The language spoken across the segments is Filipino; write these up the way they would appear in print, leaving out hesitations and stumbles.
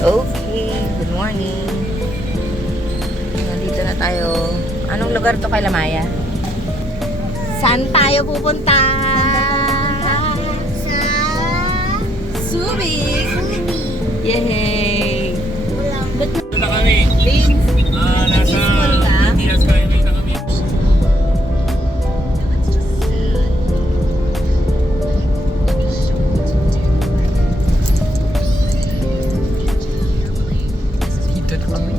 Okay, good morning. Nandito na tayo. Anong lugar to kay Lamaya? Saan tayo pupunta? Sa Subic! Yay! Na kami. Vince, Nasa peaceful ka? Tiras Skyway na kami. Dito na kami.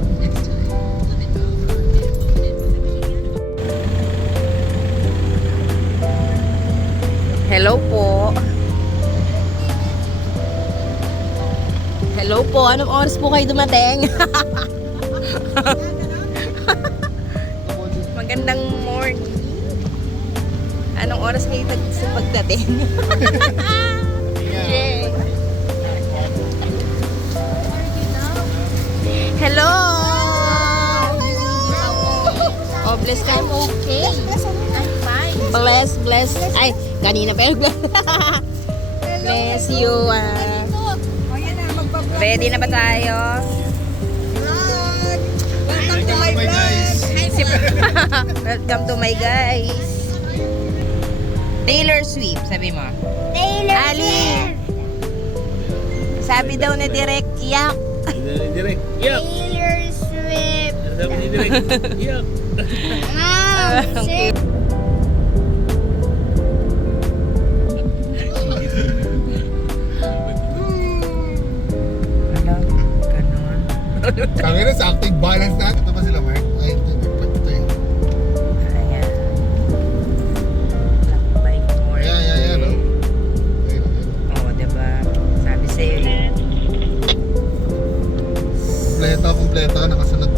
Hello po. Hello po. Anong oras po kayo dumating? Magandang morning. Anong oras kayo sa pagdating? Yay. Hello! Oh, bless ka. I'm okay. I'm fine. Bless. Ay, kanina pa yung bless you. Ready na ba tayo? Welcome to my vlog. Welcome to my guys. Taylor Swift, sabi mo. Taylor Ali. Sabi daw na direct, yak. Direk. Yak. Taylor Swift. Sabi ni Direk. Yak. Okay. Kami na sa active balance na. Ito ba sila, Mark? Ay, ito. Ito yun. Ayan. Lakbay more. Ayan, no? Ayun. Oo, diba? Sabi sa'yo yun. Kompleto. Nakasunod.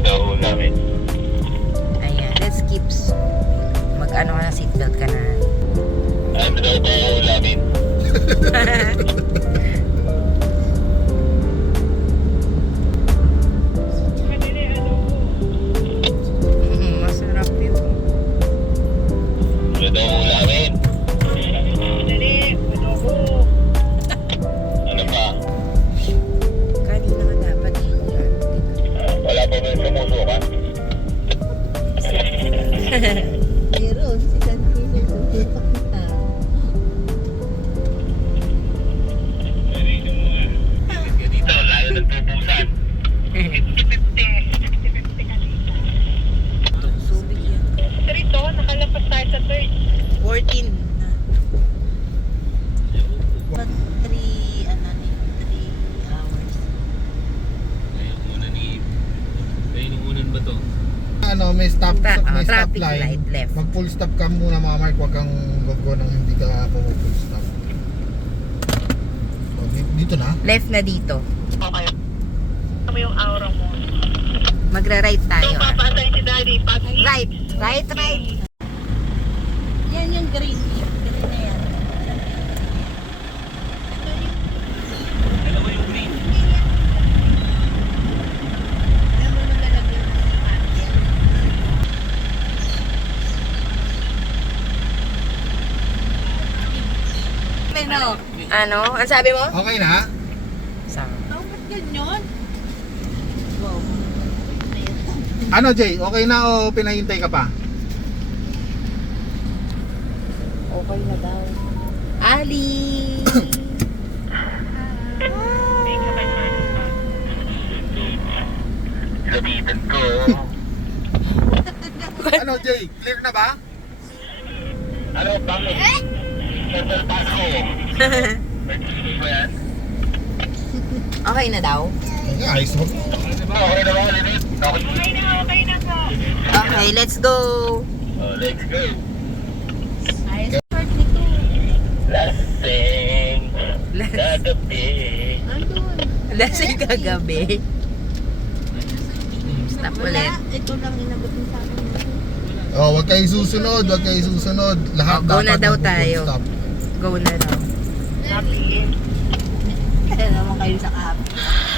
Daw namin. Ayan, let's keep mag-ano ka na, seatbelt ka na. Ano daw ba namin? Masarap yun. Ano daw namin? Ano pa? Kanina ka dapat yan. Wala pa ba sumusukat? Meron, si Santino. Dito, layo ng tubusan. Subig yan. Rito, nakalapas tayo sa third. 14 na. Pag 3 hours. Ayun unan ba to? Ano, may stop Traffic line. light left. Mag full stop ka muna, Mama Mark. Huwag kang go nang hindi ka full stop. So, dito na. Left na dito. Okay. Ano yung aura mo? Magra-right tayo. So, papasayin si Daddy. Pag Right. Yan yung green. Green na yan. Dalawa yung green. Alam mo nung lalagyan mo ng party. Ano? Ang sabi mo? Okay na? Sama. Ba't ganyan? Ano, Jay? Okay na o pinahintay ka pa? Okay na daw. Ali! Labitan ko. Ano, Jay? Clear na ba? Ano, bakit? Total pass ko. Nag-iisip mo yan? Okay na daw? Okay, ayos mo. Okay na ba, Lynette? okay na po. Okay, let's go! Let's go. Ayos part nito. Lasing. Gagabi. Andun. Lasing kagabi. Stop Wala. ulit. Ito lang inabot mo sa akin. Oh, wag kayo susunod. Lahat Go na dapat daw mag-full tayo. stop. Go na daw. Kaya naman kayo sa kape.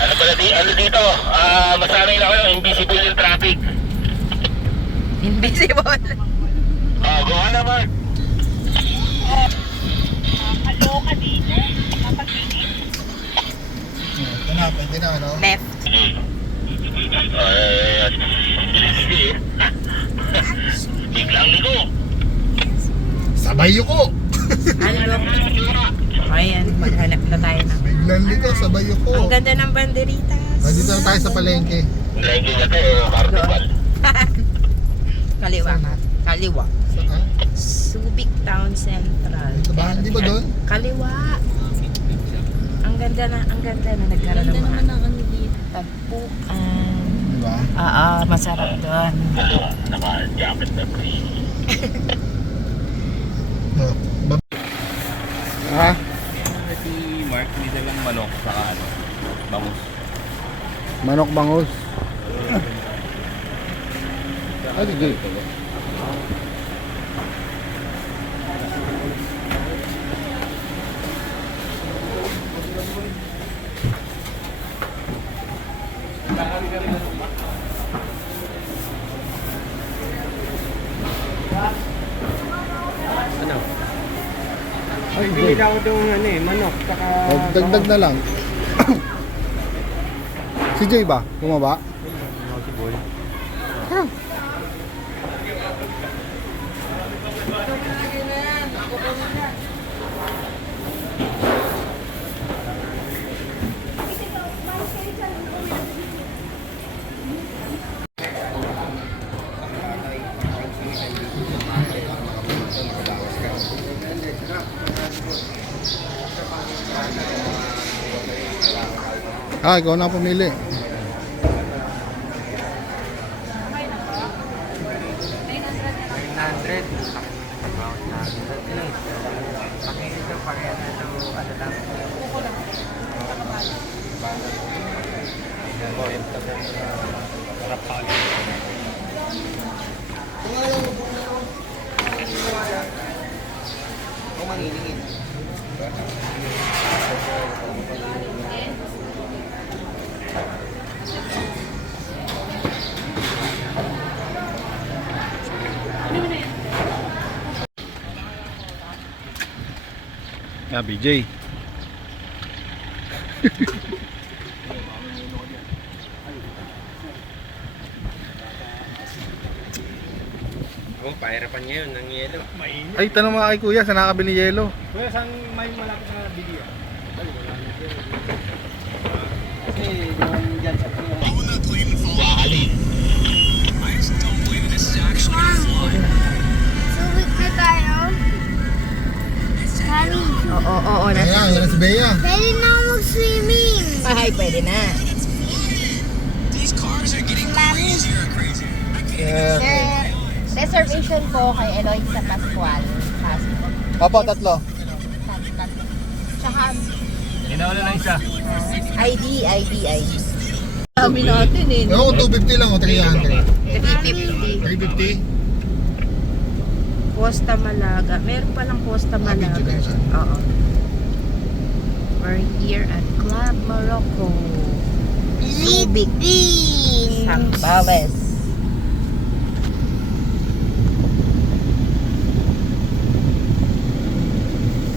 Ano pala dito? Masanay na kayo. Invisible yung traffic. Invisible. Go on naman. Kaloka dito. Kapag-init. na, pwede na, no? Left. Bilis. Biglang liko. Sabay ko! Unlock. Ayan, maghanap na tayo ng... Biglang liko, sabay ko. Ang ganda ng banderitas. Dito na tayo sa palengke. Lagi na tayo, carnival. Kaliwa ka. Kaliwa. Saan? Subic Town Central. Dito ba? Hindi ba doon? Kaliwa. Ang ganda na nagkaroon ng mga ano dito. tagpuan. Di ba? Masarap doon. Naka-jacket na pre. Oh, ha? Si Mark, may dalang manok saka ano, bangus. Manok bangus. Ay, hindi. Ano? Ay, Pili daw yung ano eh, manok saka dagdag na lang. Si Jay ba? Bumaba? si Boy. Ah, ikaw na pumili. Ah, BJ. Oh, pahirapan niya yun ng yelo. Ay, tanong mo kay kuya, saan nakabili yelo? Kuya, saan may malapit na bigyan? Kasi yung dyan sa Subik na tayo. Mami, Oo, Ayan, yan si Bea. pwede na ako mag-swimming. Ay, pwede na. Mami, Yeah. Reservation po kay Eloisa Pascual. Opo, tatlo. Tsaka Inawala na isa. ID. Dami natin eh. Ewan ko, 250 lang o 300. 350. 350? Costa Malaga. Meron palang Costa Malaga. video din siya. Oo. We're here at Club Morocco. Subic. Sambales.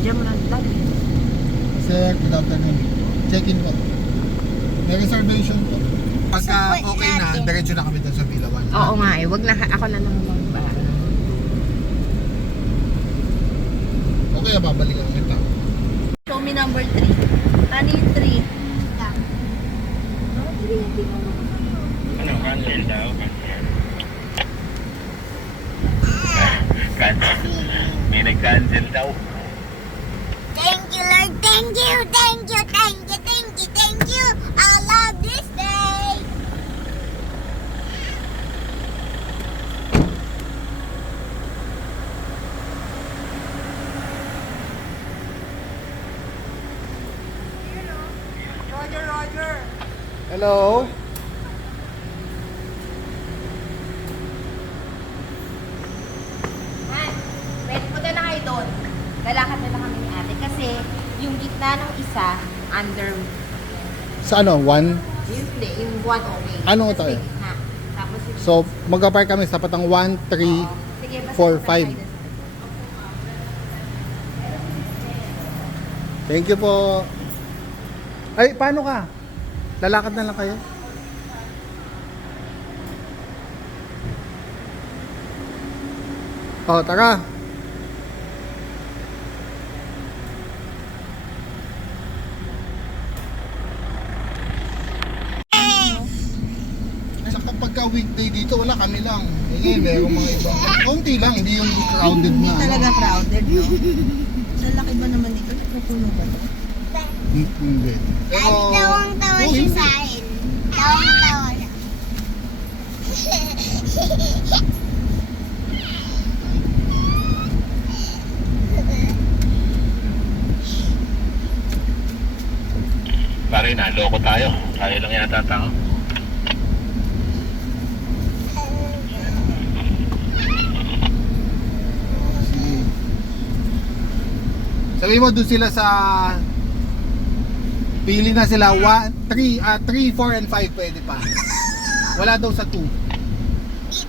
Diyan mo lang dali. Sir, good afternoon. Check-in po. May reservation po. Pagka okay na, diretso na kami doon sa Bilawan. Oo nga eh. Wag na ako na lang magba. Okay, babalikan kita. show me number 3. Ano yung 3? Ano, cancel daw? Cancel. May nag-cancel daw. Thank you, Lord. Thank you. I love this day. Hello? Man, pwede punta na kayo doon. Lalakad na lang kami ni ate. Kasi yung gitna ng isa, under, Sa ano? 1? hindi, yung one okay. Ano Tapos tayo? may gitna. Tapos yung, So, mag-park kami sa patang 1, 3, sige, basta 4, punta tayo 5. doon. Thank you po. Ay, paano ka? Lalakad na lang kayo. Oh, tara. Sa kapag weekday dito, wala kami lang. Eh, merong mga ibang. Kaunti lang, hindi yung crowded na. Hindi talaga crowded, no? Sa laki ba naman dito? Nagpupuno ba ito? Hindi. Pero, Tawang-tawa siya sa akin. Tawang-tawa lang. Pare, naloko tayo. Tayo lang yata tao. sabi mo doon sila sa pili na sila 3, 4 and 5 pwede pa. Wala daw sa 2.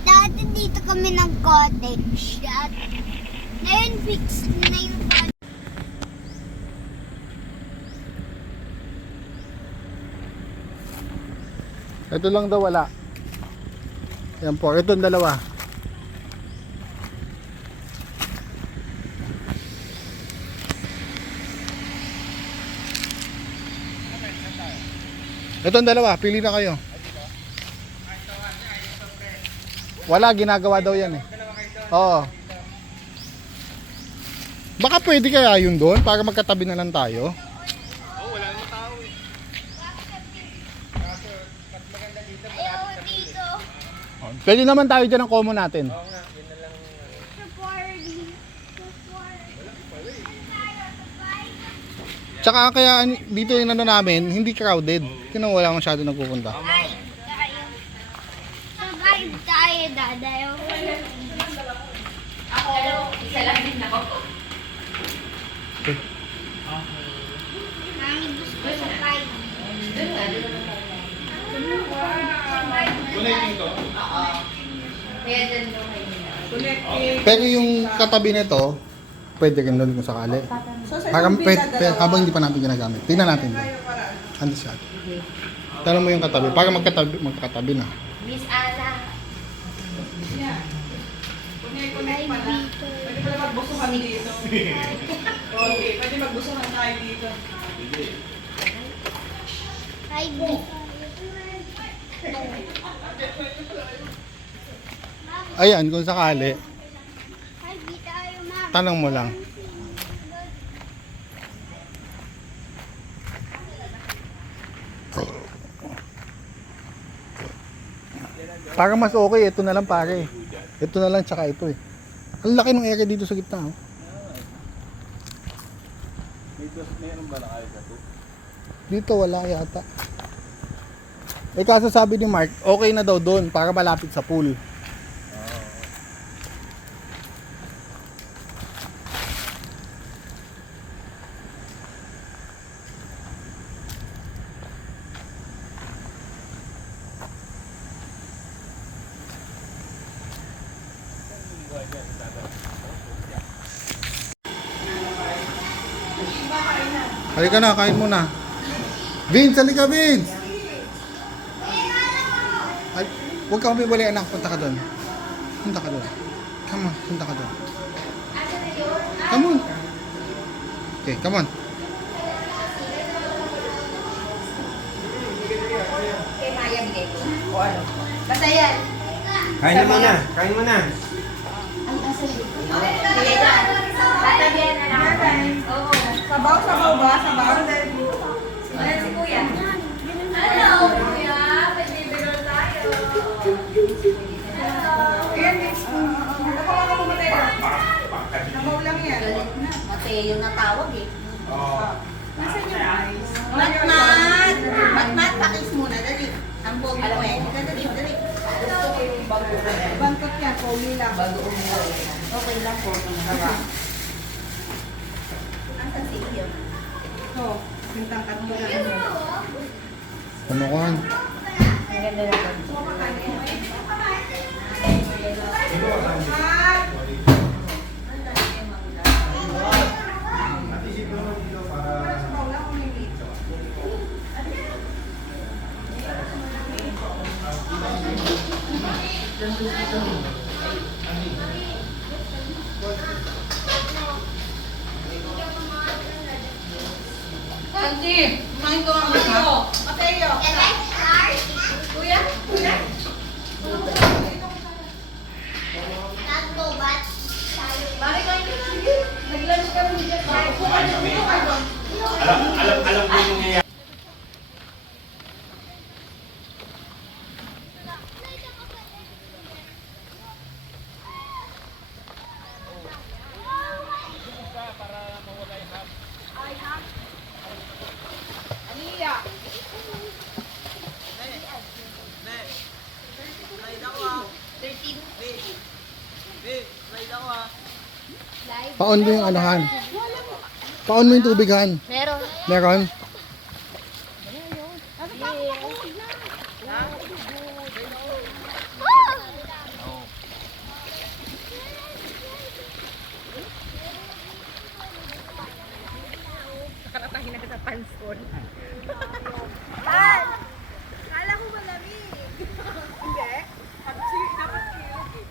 Dati dito kami ng cottage. Ngayon fix na yung cottage. Ito lang daw wala. Yan po, itong dalawa. Itong dalawa, pili na kayo. Wala, ginagawa daw yan eh. Oo. Baka pwede kaya yun doon para magkatabi na lang tayo. Ayaw dito. Pwede naman tayo dyan ang common natin. Sa party. Tsaka kaya dito yung ano namin, hindi crowded. Kaya wala masyado nagpupunta. Survive tayo, dadayo. Ako, isa lang din ako. Mami gusto sa party. Doon nga, doon naman. Kaya doon doon kayo. Pero yung katabi nito, pwede rin doon kung sakali. Habang hindi pa natin ginagamit. Tingnan natin doon. Ando siya. Tanong mo yung katabi. Para magkatabi na. Miss Ana. Pwede pala magbusuhan dito. Okay, pwede magbusuhan tayo dito. Hi, B. Ayan, kung sakali, Hi, B tayo, ma. tanong mo lang. Para mas okay, ito na lang pare. Ito na lang tsaka ito eh. Ang laki ng area dito sa gitna. Oh. Meron ba na kayo sa Dito wala yata. Eh kaso sabi ni Mark, okay na daw doon para malapit sa pool. Halika na, kain muna. Vince, halika Vince! Ay, huwag ka umibali anak, punta ka doon. Punta ka doon. Come on, punta ka doon. Come on. Okay, come on. Kay Maya bigay ko. O ano? Basta yan. Kain na muna, kain muna. Sige yan. Tatabihan na lang. Oo. Sabaw ba? Sabaw? Ayan si Kuya. Hello, Kuya. Pag-ibigol tayo. Ayan, mix mo. Nakuha ka mo tayo. Sabaw lang yan. Mateo na tawag eh. Nasaan yung eyes? Matmat, pakis muna. Dali. Ang pogi ko eh. Dali. Gusto ko yung bago. Bangkot yan, pogi lang. Bago umuwi. Okay lang po. Asan si Iyo? Ito, sintang katlo lang. Ano ko? Ang ganda na to. Auntie, kumain ko ang Mateo. Mateo. Kuya? Kuya? Nagbubat. Bakit kayo? Sige. Nag-lunch kami dyan. Kumain kami. Alam ko yung nangyayari. Aniya. Paon mo yung anahan. Paon mo yung tubigan. Meron. Meron? Nakatahin na sa pansol. Kala ko malamig. Hindi. Dapat kilog eh.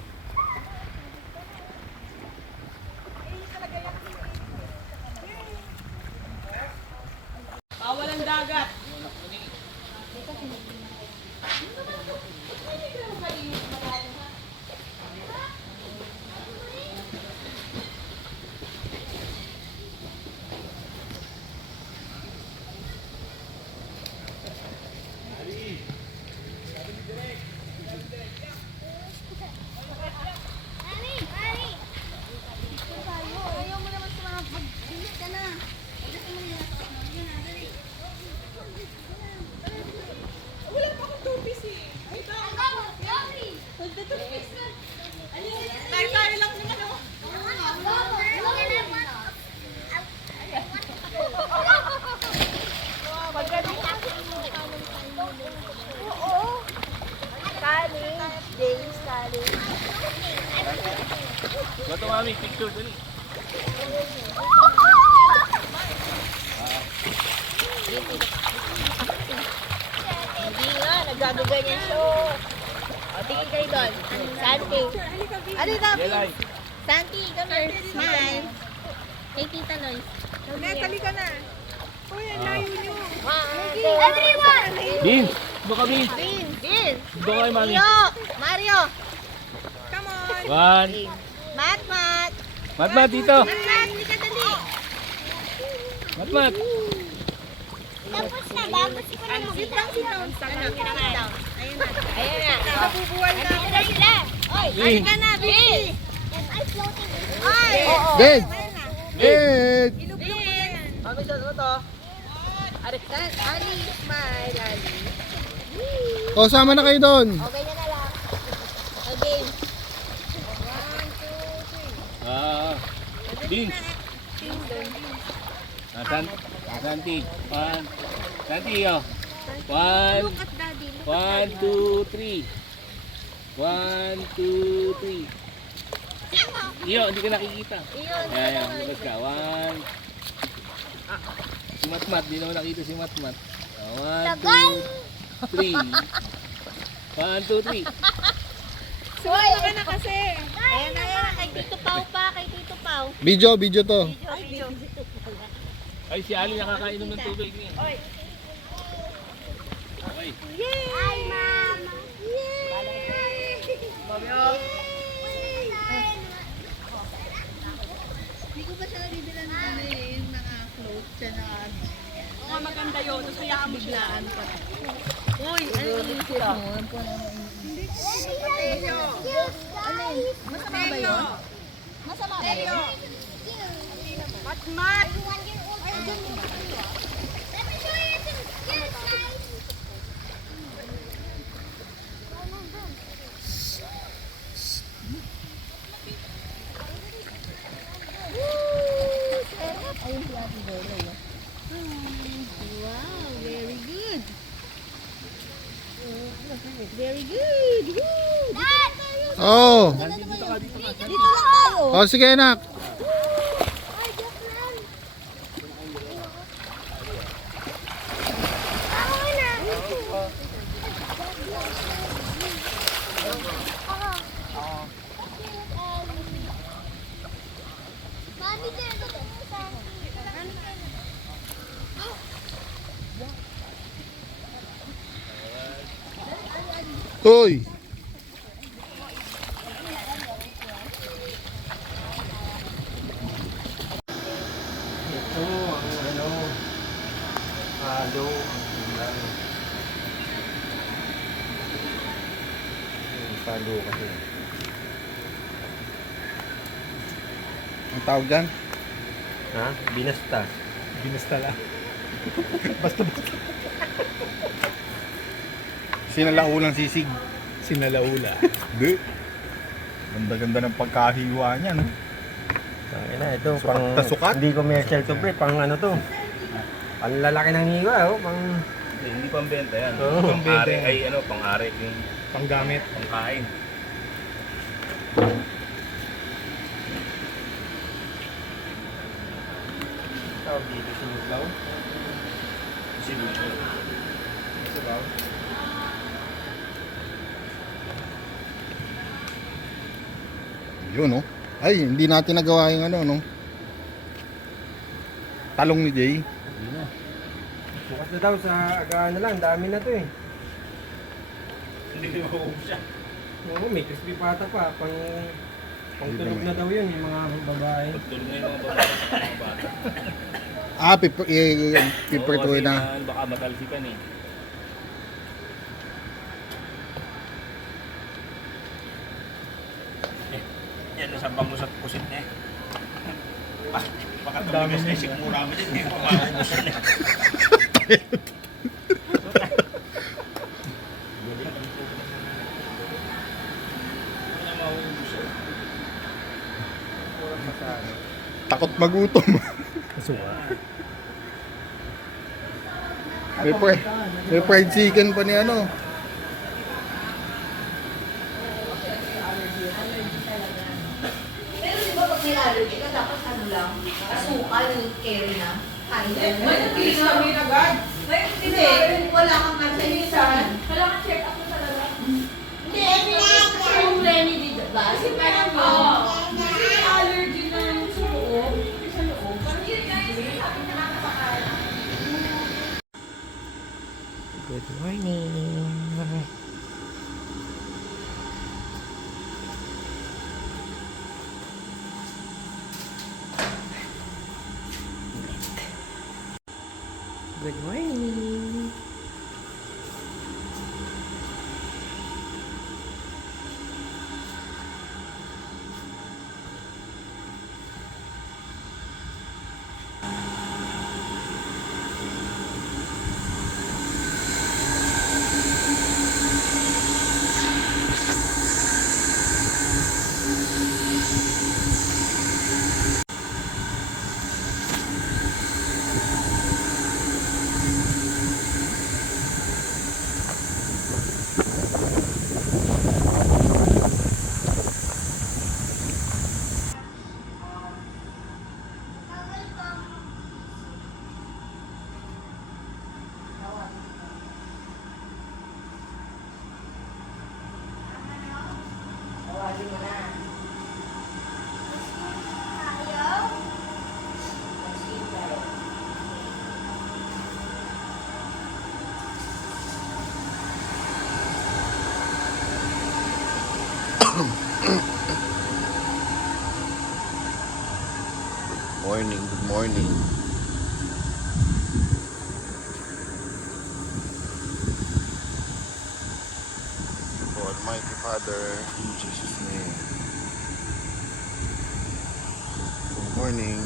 Bawal ang dagat. Ayaw mo naman sumabog. Bilis ka na. Wala pa akong two-piece eh. Ay, nagda-two-piece na. Tayo-tayo lang naman oh. Bato mami, picture dali. Hindi nga, nagagaganyan siya. O, tingin kayo doon. Santi. Ano ito? Yelay. Santi, come here. Smile. Kay Tita Lois. Natalie ka na. Uy, ang layo niyo. Everyone! Bin! Doon kami! Bin! Bin! Doon kayo mami. Mario! Come on. One. Mat! Mat dito. Mat! Hindi ka dali. Mat. Tapos na, bago si ko na Sit down, sit down. Ayun na. Nabubuwal na. Dito na sila. Oy, Bin! ka na, Bin! I'm floating. Oy! Dead! Dead! Bin! Mami, ano to? Ali, smile, Ali. O, sama na kayo doon. Okay na lang. Okay. Bin! Santi. Santi, oh. One. 1, 2, 3. 1, 2, 3. Iyo, hindi ka nakikita. Ayan, lumabas ka. 1. Si Matmat, di naman nakita si Matmat. 1, 2, 3. 1, 2, 3. Sumama ka na kasi. Ayan na, kay Tito Pau pa, kay Tito Pau. Video to. Ay, si Ali nakakainom ng tubig niya. Okay. Hi, Mom. Hindi ko pa siya nabibilan ng ano eh, yung naka-float siya na. Oo nga, maganda yun. Tapos hayaan mo biglaan pa. Uy, ano yung isip mo? Mateo. Masama ba yun? Masama ba yun? Matmat! Let me show you some skills, guys. Wow, very good. Very good. Woo! Dad! Oh. Dito lang tayo. O, sige anak. Ay, joke lang. Ako na. Hoy! Ito ang ano, halo, ang lang. Yung palo kasi. Ang tawag dyan? Ha? Binasta. Binasta lang. Sinalaulang sisig. Sinalaula. Hindi. Ganda-ganda ng pagkahiwa niya, no? Tangina na, ito Sukat pang na sukat. hindi commercial to pre, pang ano to. Ang lalaki ng hiwa, oh, pang Hindi pang benta yan. Oo. Pang-ari ay ano, pang-ari yung Panggamit. pangkain. tawag dito sinuglaw. Sinuglaw. Sinuglaw. Yun, no? Ay, hindi natin nagawa yung ano, no? Talong ni Jay. Hindi na. Bukas na daw sa agaan na lang, dami na to eh. Hindi ko makuha siya. Oo, may crispy pata pa, pang tulog na daw yun, yung mga babae. Pagtulong na yung mga bata. Mga bata. Ah, pipertuin Oo, na. kasi baka matalsikan eh. Yan na sa bango sa pusit na eh. Baka tumigas na yung sikmura mo dyan eh. Pamaubos na eh. Takot magutom. May fried chicken pa ni ano. Pero di ba pag may allergy ka, dapat ano lang, asukal, carry na. Kain ka. May nag-kiss kami agad. Hindi, kung wala kang kansan, Kailangan check up na talaga. hindi, yung remedy, diba? Kasi parang Kasi may allergy na yung sa loob. Yung sa loob. Parang yun guys, sabi na nakapakain. Good morning. Good morning. tawagin mo na. Good morning. Almighty Father, in Jesus' name. Good morning.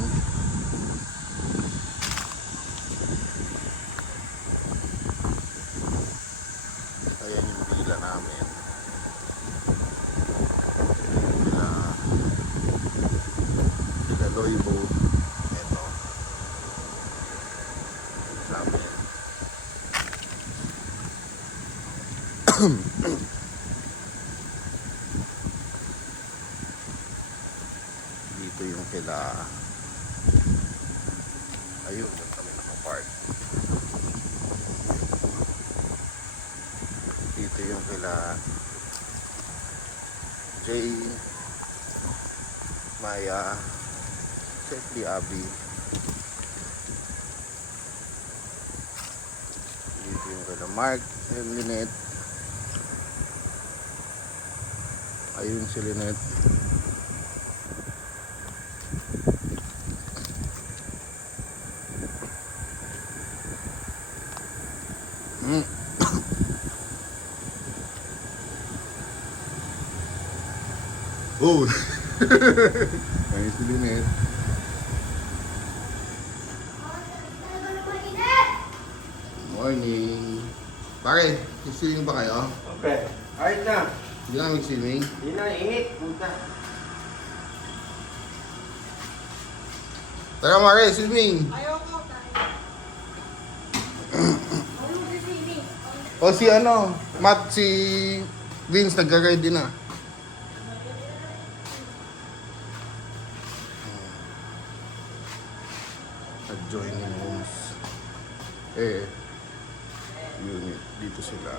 Ayan yung villa namin. Villa Loibo. Ito. Namin. Dito yung kila ayun, doon kami nakapark. Dito yung kila Jay, Maya, Safely Abby. Dito yung kala Mark and Lynette. Ayun si Lynette. Oh! Ayun si Lynette. Morning. Pare, swimming ba kayo? Okay. Ayos na. Hindi na mag-swimming. Hindi na, init. Punta. Tara Mare, swimming! Ayoko. O si ano, Matt, si Vince nagka-guide din na. Adjoining rooms. Unit. Dito sila.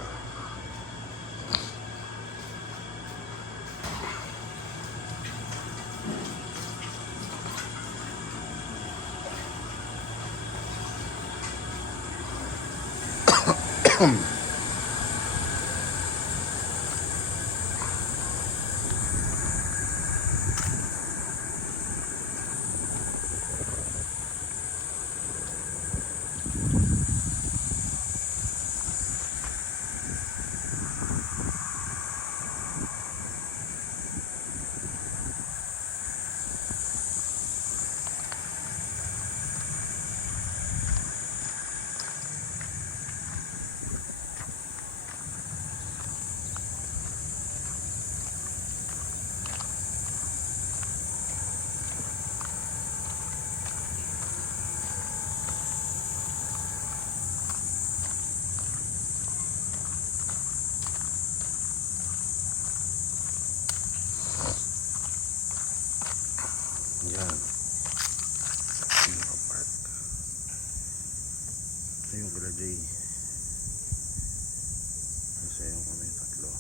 Yan. Nakapark. Ito yung kila Jay. Nasa yung kami tatlo.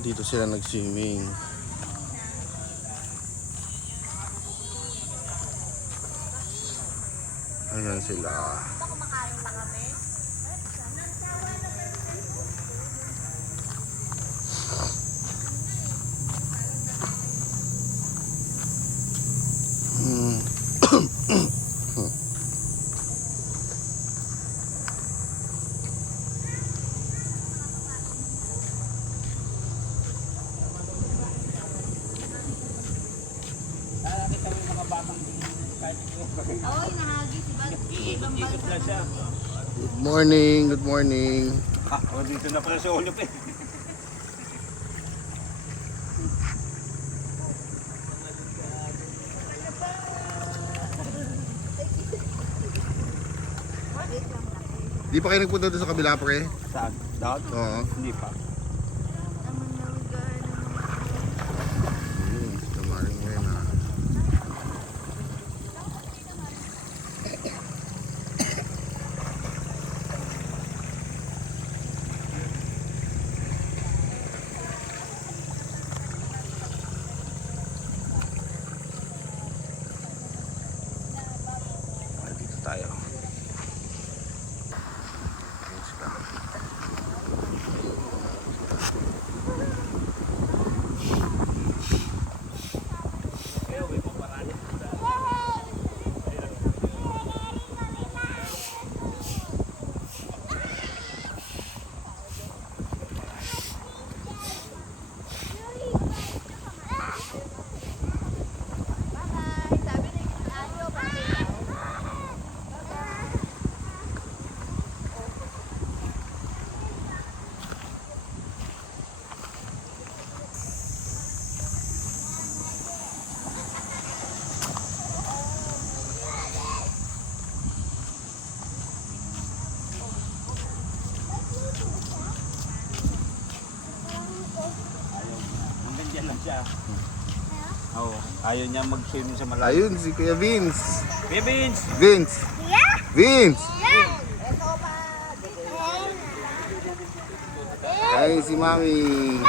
Dito sila nag-swimming. Ayan sila. Good morning, good morning. Dito na pala sa ulip eh. Di pa kayo nagpunta doon sa kabila pre? Saan? Down? Oo. Hindi pa. Tamarin mo yun ha. Dito tayo. Ayan sila. siya. Oo, ayaw niya mag-swimming sa malalim. Ayun, si Kuya Vince. Kuya Vince! Vince! Vince! Ay, si Mami.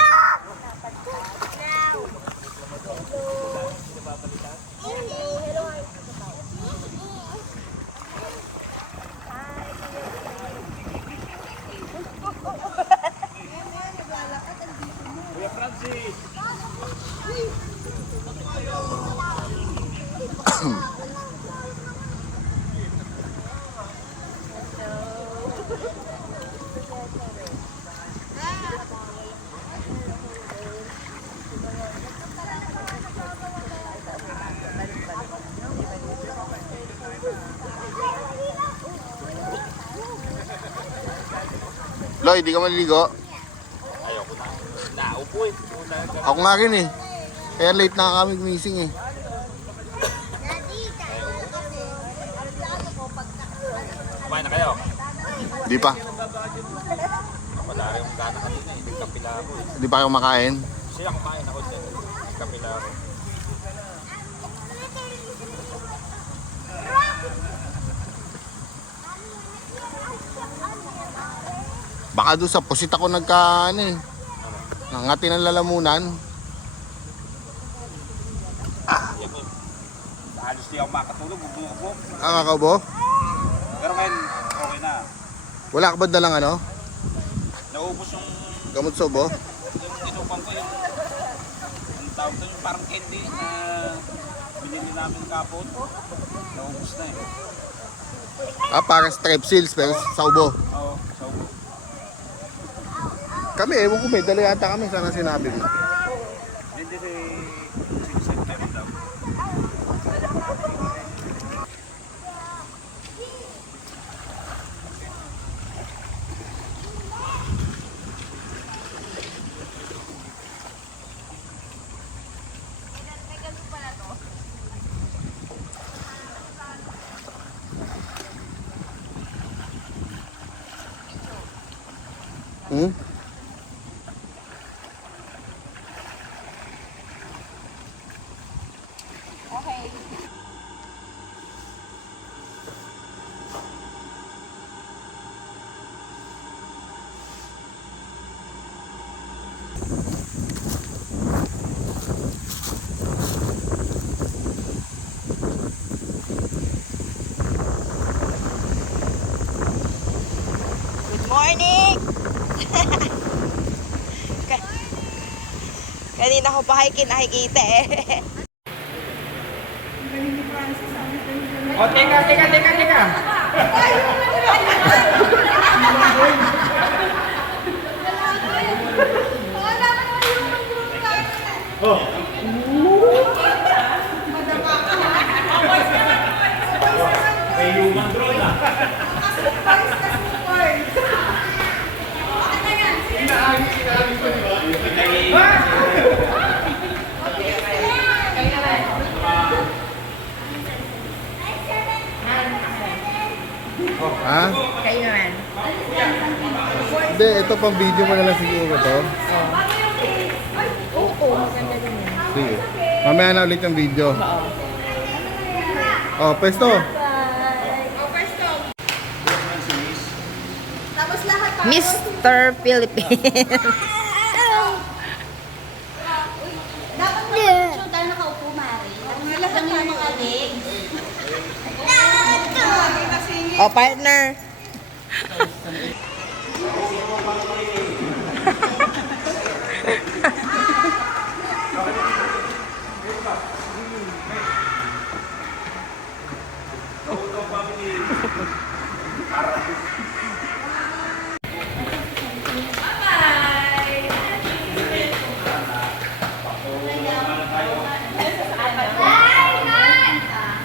Kuya Francis! Loy, di ka maliligo? Ayoko na. Naupo eh. Ako nga rin eh. Kaya late na kami gumising eh. Kumain na kayo? Di pa. Wala rin yung gana kanina eh. Nagkapila ako eh. Di pa kayo makain. Siya kumain ako siya. Nagkapila ako. Baka doon sa pusit ako nagka ano eh. Nangati ng lalamunan. Halos di ako makatulog. Bumubo. Kakakabo? Pero ngayon, okay na. Wala ka ba dalang ano? Naubos yung Gamot sobo? inupan ko yung tawag ko yung parang candy na binili namin kapon. Naubos na eh. Ah, parang strepsils pero sa ubo. Oo, so Kami, ewan ko may dala yata kami. Sana sinabi mo. hindi si Center daw. Hmm? Good morning! Kanina ko pa nakikita eh. O, teka. Ha? Kayo naman. Hindi, ito pang video mo na lang siguro to. Oo, maganda din yan. Sige. Mamaya na ulit yung video. Oh, pesto. Mr. Philippines. Dapat mag-show tayo nakaupo, Mari. Ang mga legs. O, partner.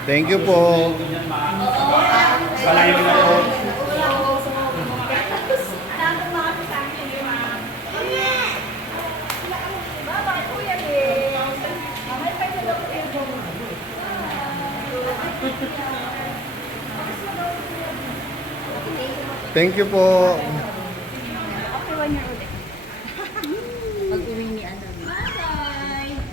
Thank you po. Malayo na po. Thank you po. Pag-uwi ni ano. Bye!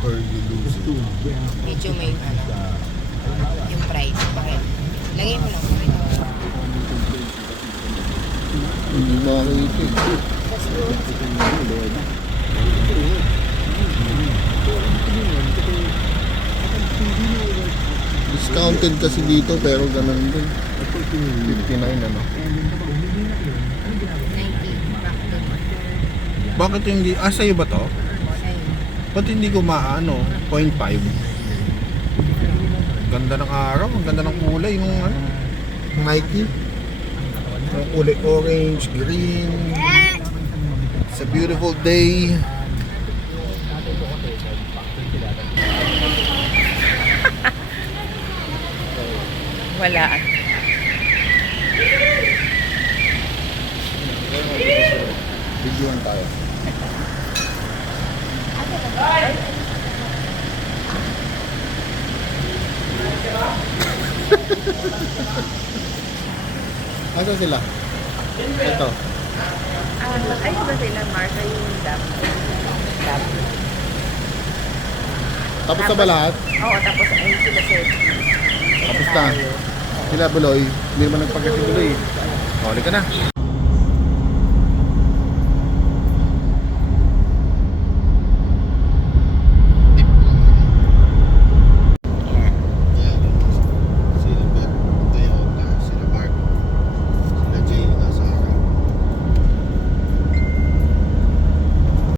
Or you lose it. Medyo may ano, yung price. Bakit? Lagay mo lang. Pakita mo. Hindi makakita eh. Discounted kasi dito pero ganun din. 59 ano. 90. Back doon. Bakit hindi? Ah, sa'yo ba to? Sa'yo. Ba't hindi ko maano? 0.5. Ganda ng araw, ang ganda ng kulay ng ano, Nike. Ang kulay orange, green. It's a beautiful day. Wala. Videoan tayo. Asa sila? Ito. Ayun ba sila, Martha, yung dam? Tapos na ba lahat? Oo, tapos ayun sila sir. Tapos na. Sila Buloy. Hindi naman nagpagkasi Buloy. O, halika na.